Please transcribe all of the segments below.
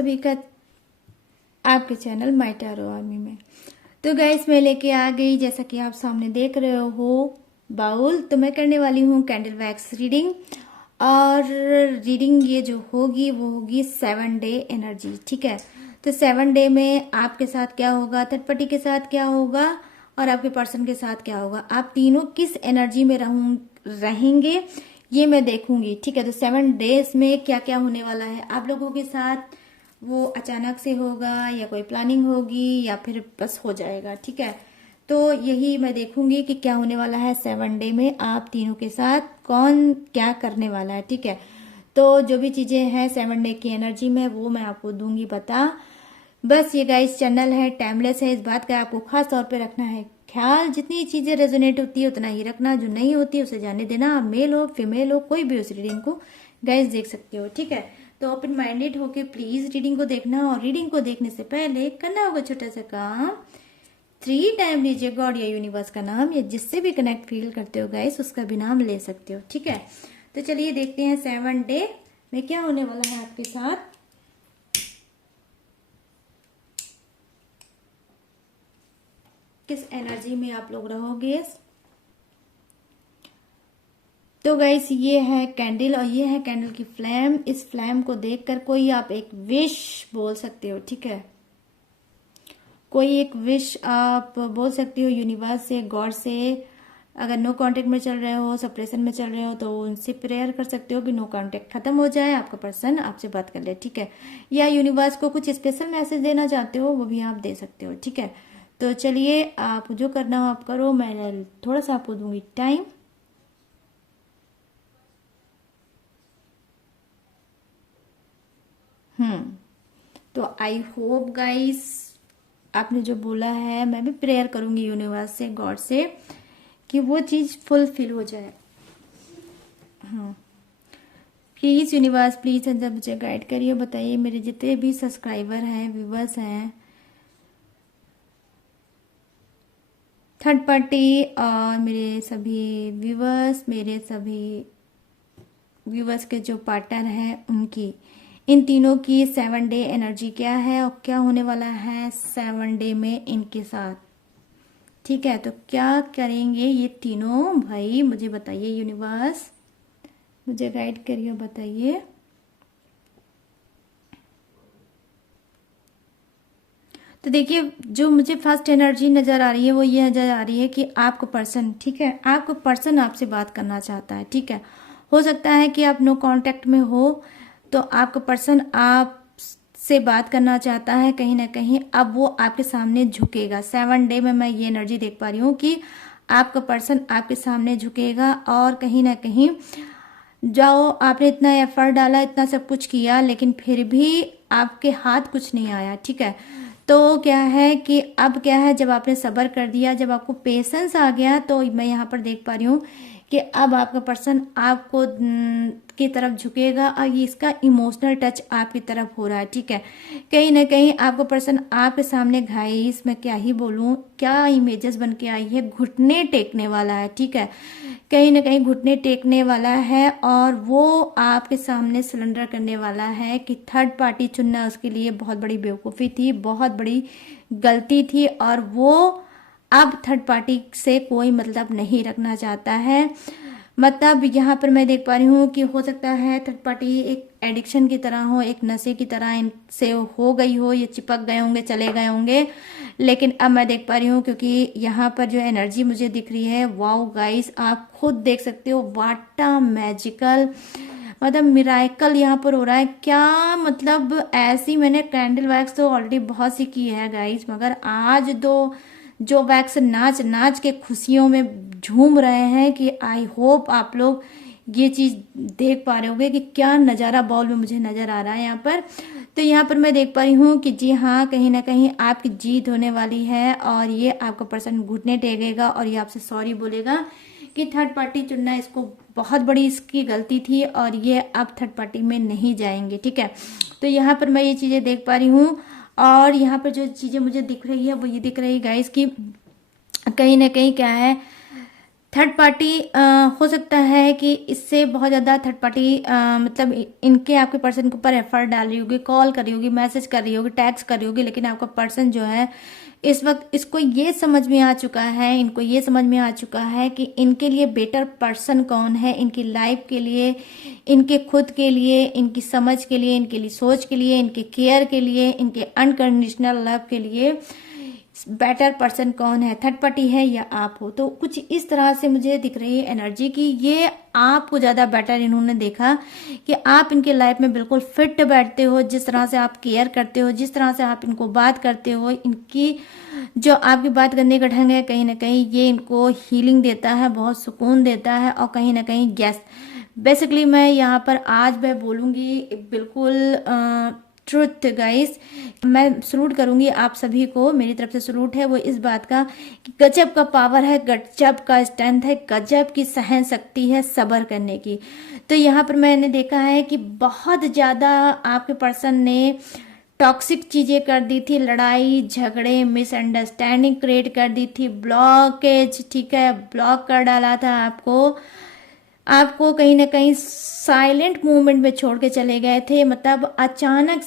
सभी का आपके चैनल माय टैरो आर्मी में। तो गाइस मैं लेके आ गई, जैसा कि आप सामने देख रहे हो बाउल। तो मैं करने वाली हूँ कैंडल वैक्स रीडिंग, और रीडिंग ये जो होगी वो होगी 7 डे एनर्जी। ठीक है, तो 7 डे में आपके साथ क्या होगा, थर्ड पार्टी के साथ क्या होगा और आपके पर्सन के साथ क्या होगा, आप तीनों किस एनर्जी में रहेंगे ये मैं देखूंगी। ठीक है, तो 7 डेज में क्या क्या होने वाला है आप लोगों के साथ, वो अचानक से होगा या कोई प्लानिंग होगी या फिर बस हो जाएगा। ठीक है, तो यही मैं देखूंगी कि क्या होने वाला है 7 डे में आप तीनों के साथ, कौन क्या करने वाला है। ठीक है, तो जो भी चीजें हैं 7 डे की एनर्जी में वो मैं आपको दूंगी बता। बस ये गाइस चैनल है टाइमलेस है, इस बात का आपको खास तौर पे रखना है ख्याल। जितनी चीजें रेजोनेट होती है उतना ही रखना, जो नहीं होती है उसे जाने देना। आप मेल हो फीमेल हो कोई भी उस रीडिंग को गाइस देख सकते हो। ठीक है, तो ओपन माइंडेड होके प्लीज रीडिंग को देखना, और रीडिंग को देखने से पहले करना होगा छोटा सा काम, 3 टाइम लीजिए गॉड या यूनिवर्स का नाम, या जिससे भी कनेक्ट फील करते हो गाइस उसका भी नाम ले सकते हो। ठीक है, तो चलिए देखते हैं 7 डे में क्या होने वाला है आपके साथ। किस एनर्जी में आप लोग रहोगे। तो गाइस ये है कैंडल और ये है कैंडल की फ्लेम। इस फ्लेम को देखकर कोई आप एक विश बोल सकते हो। ठीक है, कोई एक विश आप बोल सकते हो यूनिवर्स से, गॉड से। अगर नो कांटेक्ट में चल रहे हो, सेपरेशन में चल रहे हो, तो उनसे प्रेयर कर सकते हो कि नो कांटेक्ट खत्म हो जाए, आपका पर्सन आपसे बात कर ले। ठीक है, या यूनिवर्स को कुछ स्पेशल मैसेज देना चाहते हो वो भी आप दे सकते हो। ठीक है, तो चलिए आप जो करना हो आप करो, मैं थोड़ा सा आपको दूंगी टाइम। तो आई होप गाइस आपने जो बोला है, मैं भी प्रेयर करूंगी यूनिवर्स से, गॉड से, कि वो चीज फुलफिल हो जाए। प्लीज यूनिवर्स प्लीज अंदर मुझे गाइड करिए, बताइए मेरे जितने भी सब्सक्राइबर हैं, व्यूवर्स हैं, थर्ड पार्टी, और मेरे सभी व्यूवर्स, मेरे सभी व्यूवर्स के जो पार्टनर हैं उनकी, इन तीनों की 7 डे एनर्जी क्या है और क्या होने वाला है 7 डे में इनके साथ। ठीक है, तो क्या करेंगे ये तीनों भाई, मुझे बताइए यूनिवर्स, मुझे गाइड करिए, बताइए। तो देखिए जो मुझे फर्स्ट एनर्जी नजर आ रही है वो ये नजर आ रही है कि आपको पर्सन, ठीक है, आपको पर्सन आपसे बात करना चाहता है। ठीक है, हो सकता है कि आप नो कांटेक्ट में हो, तो आपका पर्सन आप से बात करना चाहता है कहीं ना कहीं। अब वो आपके सामने झुकेगा 7 डे में, मैं ये एनर्जी देख पा रही हूँ कि आपका पर्सन आपके सामने झुकेगा, और कहीं ना कहीं जाओ आपने इतना एफर्ट डाला, इतना सब कुछ किया, लेकिन फिर भी आपके हाथ कुछ नहीं आया। ठीक है, तो क्या है कि अब क्या है, जब आपने सब्र कर दिया, जब आपको पेशेंस आ गया, तो मैं यहाँ पर देख पा रही हूँ कि अब आपका पर्सन आपको की तरफ झुकेगा, और ये इसका इमोशनल टच आपकी तरफ हो रहा है। ठीक है, कहीं ना कहीं आपका पर्सन आपके सामने, गाइस मैं क्या ही बोलूं, क्या इमेजेस बन के आई है, घुटने टेकने वाला है। ठीक है, कहीं ना कहीं घुटने टेकने वाला है, और वो आपके सामने सरेंडर करने वाला है कि थर्ड पार्टी चुनना उसके लिए बहुत बड़ी बेवकूफ़ी थी, बहुत बड़ी गलती थी, और वो अब थर्ड पार्टी से कोई मतलब नहीं रखना चाहता है। मतलब यहाँ पर मैं देख पा रही हूँ कि हो सकता है थर्ड पार्टी एक एडिक्शन की तरह हो, एक नशे की तरह इनसे हो गई हो, ये चिपक गए होंगे, चले गए होंगे। लेकिन अब मैं देख पा रही हूँ, क्योंकि यहाँ पर जो एनर्जी मुझे दिख रही है, वाओ गाइस आप खुद देख सकते हो, वाटा मैजिकल, मतलब मिराइकल यहाँ पर हो रहा है। क्या मतलब, ऐसी मैंने कैंडल वैक्स तो ऑलरेडी बहुत सी की है गाइस, मगर आज दो जो वैक्स नाच नाच के खुशियों में झूम रहे हैं, कि आई होप आप लोग ये चीज देख पा रहे होंगे कि क्या नज़ारा बॉल में मुझे नजर आ रहा है यहाँ पर। तो यहाँ पर मैं देख पा रही हूँ कि जी हाँ, कहीं ना कहीं आपकी जीत होने वाली है, और ये आपका पर्सन घुटने टेकेगा और ये आपसे सॉरी बोलेगा कि थर्ड पार्टी चुनना इसको बहुत बड़ी इसकी गलती थी, और ये अब थर्ड पार्टी में नहीं जाएंगे। ठीक है, तो यहाँ पर मैं ये चीज़ें देख पा रही हूँ, और यहाँ पर जो चीज़ें मुझे दिख रही है वो ये दिख रही है गाइस कि कहीं ना कहीं क्या है, थर्ड पार्टी हो सकता है कि इससे बहुत ज़्यादा थर्ड पार्टी मतलब इनके आपके पर्सन के ऊपर एफर्ट डाल रही होगी, कॉल कर रही होगी, मैसेज कर रही होगी, टैक्स कर रही होगी, लेकिन आपका पर्सन जो है इस वक्त इसको ये समझ में आ चुका है, इनको ये समझ में आ चुका है कि इनके लिए बेटर पर्सन कौन है, इनकी लाइफ के लिए, इनके खुद के लिए, इनकी समझ के लिए, इनके लिए सोच के लिए, इनके केयर के लिए, इनके अनकंडीशनल लव के लिए बेटर पर्सन कौन है, थर्ड पार्टी है या आप हो। तो कुछ इस तरह से मुझे दिख रही है एनर्जी की ये आपको ज़्यादा बेटर इन्होंने देखा कि आप इनके लाइफ में बिल्कुल फिट बैठते हो, जिस तरह से आप केयर करते हो, जिस तरह से आप इनको बात करते हो, इनकी जो आपकी बात करने का ढंग है, कहीं ना कहीं ये इनको हीलिंग देता है, बहुत सुकून देता है। और कहीं ना कहीं गैस बेसिकली मैं यहाँ पर आज मैं बोलूँगी बिल्कुल ट्रुथ गाइस, मैं सलूट करूंगी आप सभी को, मेरी तरफ से सलूट है वो इस बात का कि गजब का पावर है, गजब का स्ट्रेंथ है, गजब की सहन शक्ति है सब्र करने की। तो यहाँ पर मैंने देखा है कि बहुत ज़्यादा आपके पर्सन ने टॉक्सिक चीज़ें कर दी थी, लड़ाई झगड़े मिसअंडरस्टैंडिंग क्रिएट कर दी थी, ब्लॉकेज, ठीक है, ब्लॉक कर डाला था आपको कहीं ना कहीं साइलेंट मूवमेंट में छोड़ के चले गए थे, मतलब अचानक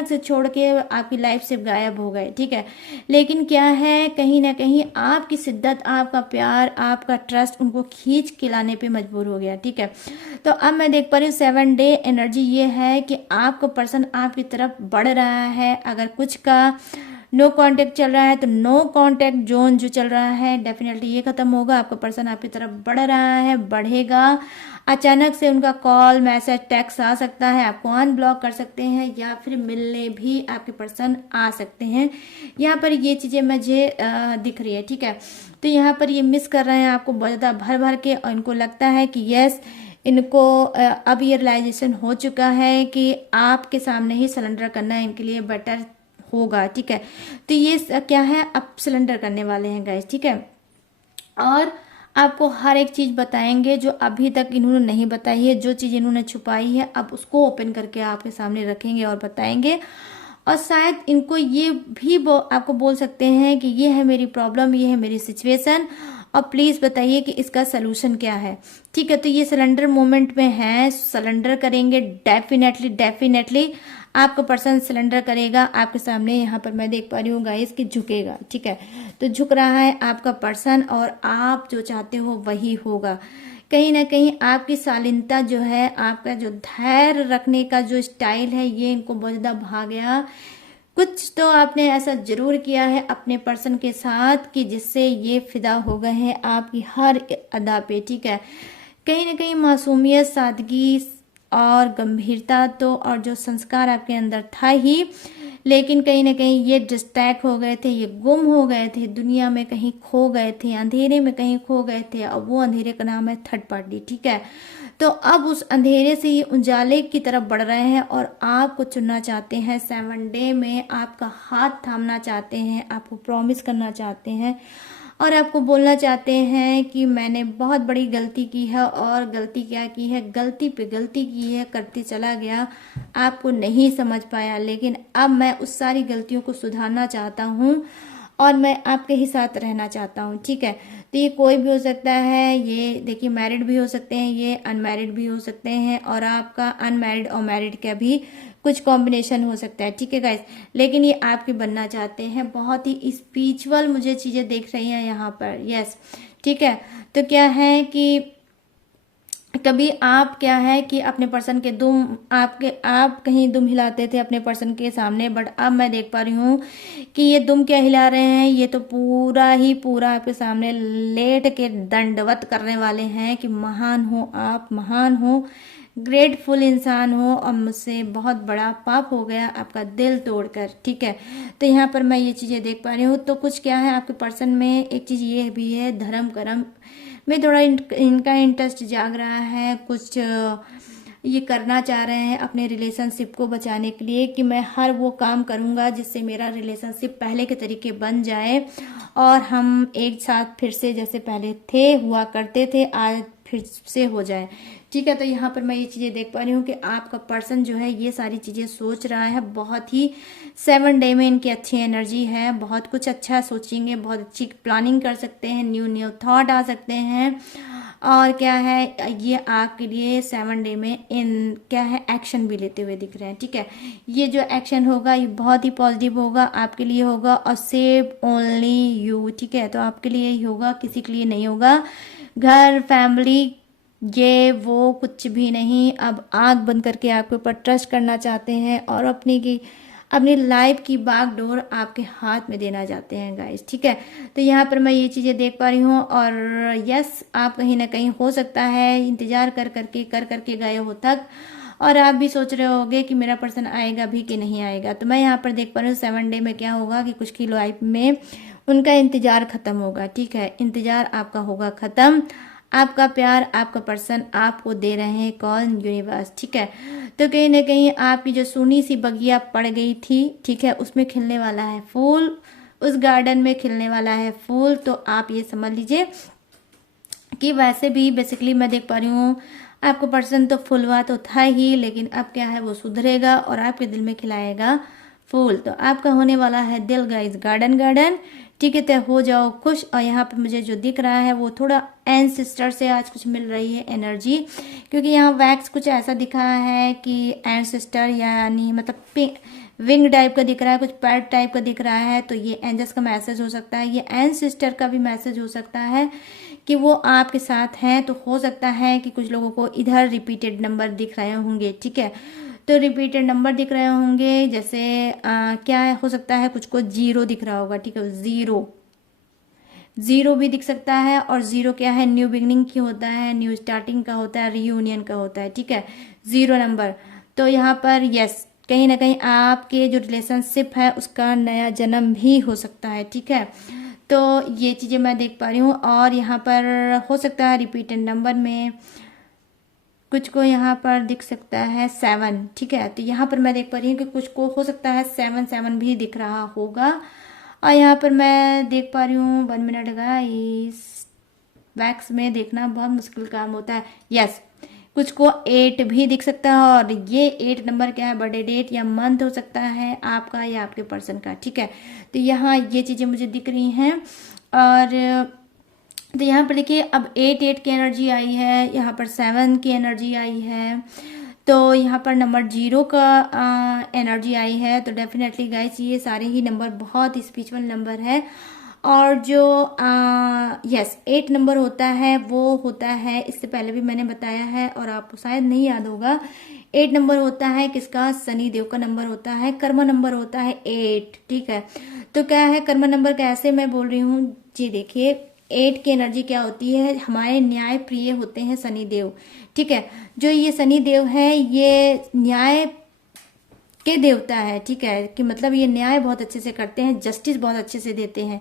से छोड़ के आपकी लाइफ से गायब हो गए, ठीक है। लेकिन क्या है, कहीं ना कहीं आपकी शिद्दत, आपका प्यार, आपका ट्रस्ट उनको खींच के लाने पे मजबूर हो गया, ठीक है। तो अब मैं देख पा रही हूँ 7 डे एनर्जी ये है कि आपका पर्सन आपकी तरफ बढ़ रहा है। अगर कुछ का नो कांटेक्ट चल रहा है तो नो कांटेक्ट जोन जो चल रहा है डेफिनेटली ये खत्म होगा। आपका पर्सन आपकी तरफ बढ़ रहा है, बढ़ेगा। अचानक से उनका कॉल मैसेज टेक्स्ट आ सकता है, आपको अनब्लॉक कर सकते हैं या फिर मिलने भी आपके पर्सन आ सकते हैं। यहाँ पर ये चीज़ें मुझे दिख रही है, ठीक है। तो यहाँ पर ये मिस कर रहे हैं आपको बहुत ज़्यादा भर भर के, और इनको लगता है कि यस इनको अब ये रियलाइजेशन हो चुका है कि आपके सामने ही सरेंडर करना है इनके लिए बेटर होगा, ठीक है। तो ये क्या है, अब सिलेंडर करने वाले हैं गाइस, ठीक है। और आपको हर एक चीज बताएंगे जो अभी तक इन्होंने नहीं बताई है, जो चीज इन्होंने छुपाई है अब उसको ओपन करके आपके सामने रखेंगे और बताएंगे। और शायद इनको ये भी आपको बोल सकते हैं कि ये है मेरी प्रॉब्लम, ये है मेरी सिचुएशन, और प्लीज बताइए कि इसका सोल्यूशन क्या है, ठीक है। तो ये सिलेंडर मोमेंट में है, सिलेंडर करेंगे डेफिनेटली आपका पर्सन सिलेंडर करेगा आपके सामने। यहाँ पर मैं देख पा रही हूँ गाइस कि झुकेगा, ठीक है। तो झुक रहा है आपका पर्सन और आप जो चाहते हो वही होगा। कहीं ना कहीं आपकी शालीनता जो है, आपका जो धैर्य रखने का जो स्टाइल है, ये इनको बहुत ज्यादा भा गया। कुछ तो आपने ऐसा जरूर किया है अपने पर्सन के साथ कि जिससे ये फिदा हो गए हैं आपकी हर अदा पे, ठीक है। कहीं ना कहीं मासूमियत, सादगी और गंभीरता तो और जो संस्कार आपके अंदर था ही, लेकिन कहीं ना कहीं ये डिस्ट्रैक्ट हो गए थे, ये गुम हो गए थे, दुनिया में कहीं खो गए थे, अंधेरे में कहीं खो गए थे। अब वो अंधेरे का नाम है थर्ड पार्टी, ठीक है। तो अब उस अंधेरे से ये उजाले की तरफ बढ़ रहे हैं और आपको चुनना चाहते हैं। 7 डे में आपका हाथ थामना चाहते हैं, आपको प्रॉमिस करना चाहते हैं और आपको बोलना चाहते हैं कि मैंने बहुत बड़ी गलती की है। और गलती क्या की है, गलती पे गलती की है, करते चला गया, आपको नहीं समझ पाया, लेकिन अब मैं उस सारी गलतियों को सुधारना चाहता हूँ और मैं आपके ही साथ रहना चाहता हूँ, ठीक है। तो ये कोई भी हो सकता है, ये देखिए मैरिड भी हो सकते हैं, ये अनमैरिड भी हो सकते हैं, और आपका अनमैरिड और मैरिड का भी कुछ कॉम्बिनेशन हो सकता है, ठीक है गाइस। लेकिन ये आपके बनना चाहते हैं, बहुत ही स्पिरिचुअल मुझे चीजें देख रही हैं यहाँ पर, यस, ठीक है। तो क्या है कि कभी आप क्या है कि अपने पर्सन के आप कहीं दुम हिलाते थे अपने पर्सन के सामने, बट अब मैं देख पा रही हूँ कि ये दुम क्या हिला रहे हैं, ये तो पूरा ही पूरा आपके सामने लेट के दंडवत करने वाले हैं कि महान हो आप, महान हो, ग्रेटफुल इंसान हो और मुझसे बहुत बड़ा पाप हो गया आपका दिल तोड़कर, ठीक है। तो यहाँ पर मैं ये चीजें देख पा रही हूँ। तो कुछ क्या है आपके पर्सन में एक चीज ये भी है, धर्म कर्म में थोड़ा इनका इंटरेस्ट जाग रहा है, कुछ ये करना चाह रहे हैं अपने रिलेशनशिप को बचाने के लिए कि मैं हर वो काम करूंगा जिससे मेरा रिलेशनशिप पहले के तरीके बन जाए और हम एक साथ फिर से जैसे पहले थे हुआ करते थे, आज फिर से हो जाए, ठीक है। तो यहाँ पर मैं ये चीज़ें देख पा रही हूँ कि आपका पर्सन जो है ये सारी चीज़ें सोच रहा है। बहुत ही 7 डे में इनकी अच्छी एनर्जी है, बहुत कुछ अच्छा सोचेंगे, बहुत अच्छी प्लानिंग कर सकते हैं, न्यू न्यू थॉट आ सकते हैं। और क्या है, ये आपके लिए 7 डे में इन क्या है एक्शन भी लेते हुए दिख रहे हैं, ठीक है। ये जो एक्शन होगा ये बहुत ही पॉजिटिव होगा, आपके लिए होगा, और सेव ओनली यू, ठीक है। तो आपके लिए ही होगा, किसी के लिए नहीं होगा। घर, फैमिली, ये वो कुछ भी नहीं। अब आंख बंद करके आपके ऊपर ट्रस्ट करना चाहते हैं और अपनी लाइफ की बागडोर आपके हाथ में देना चाहते हैं गाइस, ठीक है। तो यहाँ पर मैं ये चीज़ें देख पा रही हूँ। और यस, आप कहीं ना कहीं हो सकता है इंतजार कर करके गए हो तक, और आप भी सोच रहे होगे कि मेरा पर्सन आएगा भी कि नहीं आएगा। तो मैं यहाँ पर देख पा रही हूँ 7 डे में क्या होगा कि कुछ की लाइफ में उनका इंतजार खत्म होगा, ठीक है। इंतजार आपका होगा खत्म। आपका प्यार, आपका पर्सन आपको दे रहे हैं कौन, यूनिवर्स, ठीक है। तो कहीं ना कहीं आपकी जो सुनी सी बगिया पड़ गई थी, ठीक है, उसमें खिलने वाला है फूल, उस गार्डन में खिलने वाला है फूल। तो आप ये समझ लीजिए कि वैसे भी बेसिकली मैं देख पा रही हूँ आपको पर्सन तो फुलवा तो था ही, लेकिन अब क्या है वो सुधरेगा और आपके दिल में खिलाएगा फूल। तो आपका होने वाला है दिल गाइस गार्डन, ठीक है। तो हो जाओ खुश। और यहाँ पे मुझे जो दिख रहा है वो थोड़ा एंसेस्टर से आज कुछ मिल रही है एनर्जी, क्योंकि यहाँ वैक्स कुछ ऐसा दिखा है कि एंसेस्टर यानी मतलब विंग टाइप का दिख रहा है, कुछ पैड टाइप का दिख रहा है। तो ये एंजल्स का मैसेज हो सकता है, ये एंसेस्टर का भी मैसेज हो सकता है कि वो आपके साथ हैं। तो हो सकता है कि कुछ लोगों को इधर रिपीटेड नंबर दिख रहे होंगे, ठीक है। तो रिपीटेड नंबर दिख रहे होंगे, जैसे क्या हो सकता है, कुछ को 0 दिख रहा होगा, ठीक है। जीरो भी दिख सकता है। और 0 क्या है, न्यू बिगनिंग की होता है, न्यू स्टार्टिंग का होता है, रियूनियन का होता है, ठीक है। 0 नंबर। तो यहाँ पर यस, कहीं ना कहीं आपके जो रिलेशनशिप है उसका नया जन्म भी हो सकता है, ठीक है। तो ये चीज़ें मैं देख पा रही हूँ। और यहाँ पर हो सकता है रिपीटेड नंबर में कुछ को यहाँ पर दिख सकता है 7, ठीक है। तो यहाँ पर मैं देख पा रही हूँ कि कुछ को हो सकता है 7 भी दिख रहा होगा। और यहाँ पर मैं देख पा रही हूँ 1 मिनट गाइस, वैक्स में देखना बहुत मुश्किल काम होता है। यस, कुछ को 8 भी दिख सकता है। और ये 8 नंबर क्या है, बर्थडे डेट या मंथ हो सकता है आपका या आपके पर्सन का, ठीक है। तो यहाँ ये चीज़ें मुझे दिख रही हैं। और तो यहाँ पर देखिए अब 8 की एनर्जी आई है, यहाँ पर 7 की एनर्जी आई है, तो यहाँ पर नंबर 0 का एनर्जी आई है। तो डेफिनेटली गाइस ये सारे ही नंबर बहुत स्पिरिचुअल नंबर है। और जो यस 8 नंबर होता है वो होता है, इससे पहले भी मैंने बताया है और आपको शायद नहीं याद होगा, 8 नंबर होता है किसका, शनि देव का नंबर होता है, कर्म नंबर होता है 8, ठीक है। तो क्या है कर्म नंबर कैसे मैं बोल रही हूँ जी, देखिए 8 की एनर्जी क्या होती है, हमारे न्याय प्रिय होते हैं शनि देव, ठीक है। जो ये शनि देव है ये न्याय के देवता है, ठीक है, कि मतलब ये न्याय बहुत अच्छे से करते हैं, जस्टिस बहुत अच्छे से देते हैं।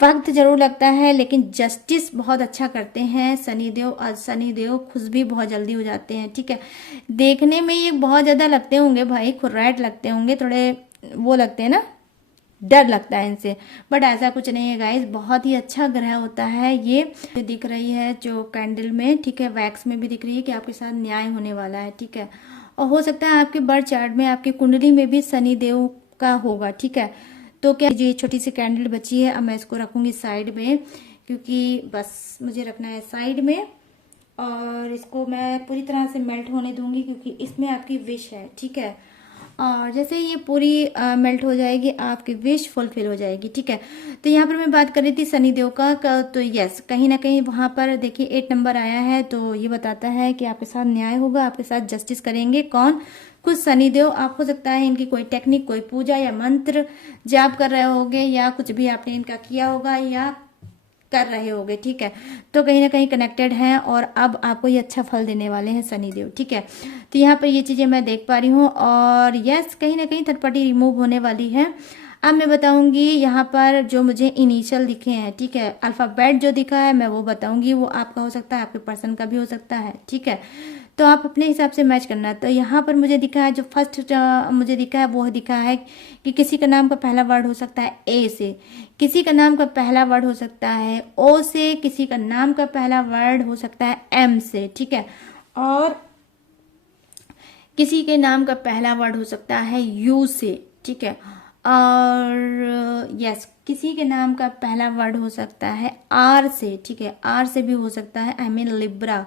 वक्त जरूर लगता है लेकिन जस्टिस बहुत अच्छा करते हैं शनिदेव। और शनिदेव खुश भी बहुत जल्दी हो जाते हैं, ठीक है। देखने में ये बहुत ज्यादा लगते होंगे भाई, खुर्राट लगते होंगे, थोड़े वो लगते हैं ना, डर लगता है इनसे, बट ऐसा कुछ नहीं है गाइस, बहुत ही अच्छा ग्रह होता है ये। दिख रही है जो कैंडल में, ठीक है, वैक्स में भी दिख रही है कि आपके साथ न्याय होने वाला है, ठीक है। और हो सकता है आपके बर्थ चार्ट में, आपकी कुंडली में भी शनि देव का होगा, ठीक है। तो क्या ये छोटी सी कैंडल बची है, अब मैं इसको रखूंगी साइड में, क्योंकि बस मुझे रखना है साइड में। और इसको मैं पूरी तरह से मेल्ट होने दूंगी क्योंकि इसमें आपकी विश है, ठीक है। और जैसे ये पूरी मेल्ट हो जाएगी आपकी विश फुलफिल हो जाएगी, ठीक है। तो यहाँ पर मैं बात कर रही थी शनि देव का, तो यस कहीं ना कहीं वहां पर देखिए 8 नंबर आया है, तो ये बताता है कि आपके साथ न्याय होगा, आपके साथ जस्टिस करेंगे कौन, कुछ शनि देव। आप हो सकता है इनकी कोई टेक्निक, कोई पूजा या मंत्र जाप कर रहे होगे, या कुछ भी आपने इनका किया होगा या कर रहे होगे, ठीक है। तो कहीं ना कहीं कनेक्टेड हैं और अब आपको ये अच्छा फल देने वाले हैं शनिदेव, ठीक है। तो यहाँ पर ये चीजें मैं देख पा रही हूँ। और यस कहीं ना कहीं थर्ड पार्टी रिमूव होने वाली है। अब मैं बताऊंगी यहाँ पर जो मुझे इनिशियल दिखे हैं, ठीक है, अल्फाबेट जो दिखा है मैं वो बताऊंगी, वो आपका हो सकता है, आपके पर्सन का भी हो सकता है, ठीक है। तो आप अपने हिसाब से मैच करना। तो यहाँ पर मुझे दिखा है, जो फर्स्ट मुझे दिखा है वो दिखा है कि किसी का नाम का पहला वर्ड हो सकता है ए से, किसी का नाम का पहला वर्ड हो सकता है ओ से, किसी का नाम का पहला वर्ड हो सकता है एम से, ठीक है, और किसी के नाम का पहला वर्ड हो सकता है यू से, ठीक है, और यस किसी के नाम का पहला वर्ड हो सकता है आर से, ठीक है, आर से भी हो सकता है, आई मीन लिब्रा,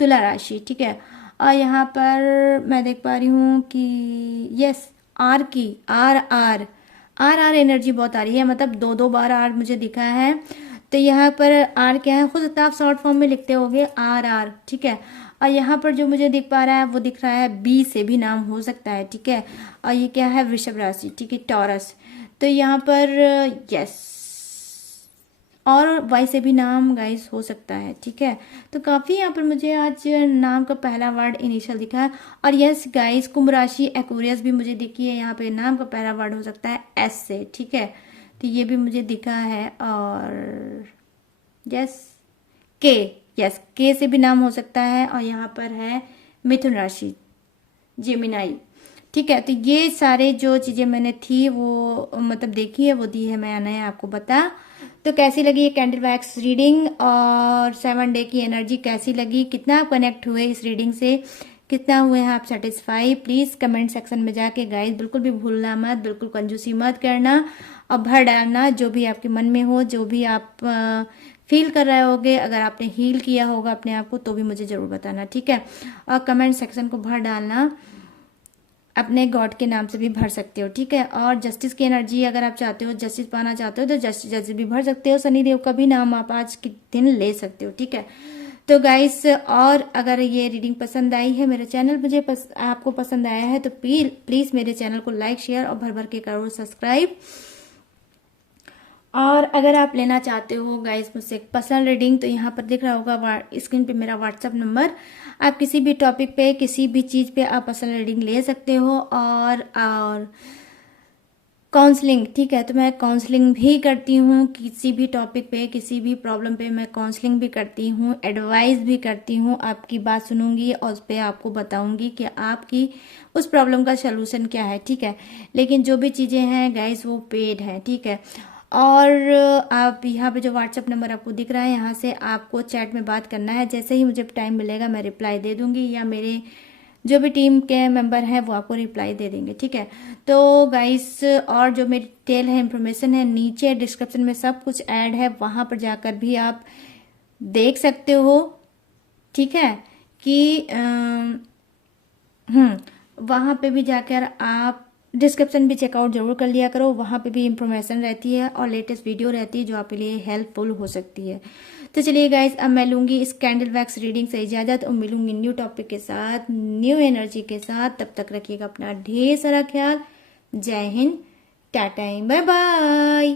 तुला राशि, ठीक है। और यहाँ पर मैं देख पा रही हूँ कि यस आर की R R R R energy बहुत आ रही है, मतलब दो दो बार आर मुझे दिखा है। तो यहाँ पर आर क्या है, खुद आप शॉर्ट फॉर्म में लिखते होगे आर आर, ठीक है। और यहाँ पर जो मुझे दिख पा रहा है वो दिख रहा है बी से भी नाम हो सकता है, ठीक है। और ये क्या है, वृषभ राशि, ठीक है, टॉरस। तो यहाँ पर यस और वाई से भी नाम गाइस हो सकता है, ठीक है। तो काफ़ी यहाँ पर मुझे आज नाम का पहला वर्ड इनिशियल दिखा है। और यस गाइस कुंभ राशि एक्वेरियस भी मुझे दिखी है, यहाँ पे नाम का पहला वर्ड हो सकता है एस से, ठीक है। तो ये भी मुझे दिखा है। और यस के, यस के से भी नाम हो सकता है। और यहाँ पर है मिथुन राशि, जेमिनाई, ठीक है। तो ये सारे जो चीज़ें मैंने थी वो मतलब देखी है, वो दी है मैंने आपको बता। तो कैसी लगी ये कैंडल वैक्स रीडिंग और 7 डे की एनर्जी कैसी लगी, कितना आप कनेक्ट हुए इस रीडिंग से, कितना हुए हैं आप सेटिस्फाई, प्लीज़ कमेंट सेक्शन में जाके गाइस बिल्कुल भी भूलना मत, बिल्कुल कंजूसी मत करना और भर डालना जो भी आपके मन में हो, जो भी आप फील कर रहे होगे। अगर आपने हील किया होगा अपने आप को तो भी मुझे ज़रूर बताना, ठीक है। और कमेंट सेक्शन को भर डालना, अपने गॉड के नाम से भी भर सकते हो, ठीक है। और जस्टिस की एनर्जी अगर आप चाहते हो, जस्टिस पाना चाहते हो तो जस्टिस भी भर सकते हो, शनिदेव का भी नाम आप आज के दिन ले सकते हो, ठीक है। तो गाइस और अगर ये रीडिंग पसंद आई है, मेरा चैनल मुझे आपको पसंद आया है तो प्लीज़ मेरे चैनल को लाइक शेयर और भर भर के करो सब्सक्राइब। और अगर आप लेना चाहते हो गाइस मुझसे एक पर्सनल रीडिंग तो यहाँ पर दिख रहा होगा स्क्रीन पे मेरा व्हाट्सअप नंबर, आप किसी भी टॉपिक पे किसी भी चीज़ पे आप पर्सनल रीडिंग ले सकते हो। और काउंसलिंग, ठीक है, तो मैं काउंसलिंग भी करती हूँ, किसी भी टॉपिक पे किसी भी प्रॉब्लम पे मैं काउंसलिंग भी करती हूँ, एडवाइस भी करती हूँ, आपकी बात सुनूंगी और उस पर आपको बताऊंगी कि आपकी उस प्रॉब्लम का सलूशन क्या है, ठीक है। लेकिन जो भी चीज़ें हैं गाइस वो पेड है, ठीक है। और आप यहाँ पे जो व्हाट्सअप नंबर आपको दिख रहा है यहाँ से आपको चैट में बात करना है, जैसे ही मुझे टाइम मिलेगा मैं रिप्लाई दे दूंगी या मेरे जो भी टीम के मेंबर हैं वो आपको रिप्लाई दे देंगे, ठीक है। तो गाइस और जो मेरी डिटेल है, इंफॉर्मेशन है, नीचे डिस्क्रिप्शन में सब कुछ ऐड है, वहाँ पर जाकर भी आप देख सकते हो, ठीक है, कि वहाँ पे भी जाकर आप डिस्क्रिप्शन भी चेकआउट जरूर कर लिया करो, वहाँ पे भी इंफॉर्मेशन रहती है और लेटेस्ट वीडियो रहती है जो आपके लिए हेल्पफुल हो सकती है। तो चलिए गाइस अब मैं लूँगी इस कैंडल वैक्स रीडिंग से इजाज़त और मिलूंगी न्यू टॉपिक के साथ, न्यू एनर्जी के साथ। तब तक रखिएगा अपना ढेर सारा ख्याल। जय हिंद, टाटा, बाय बाय।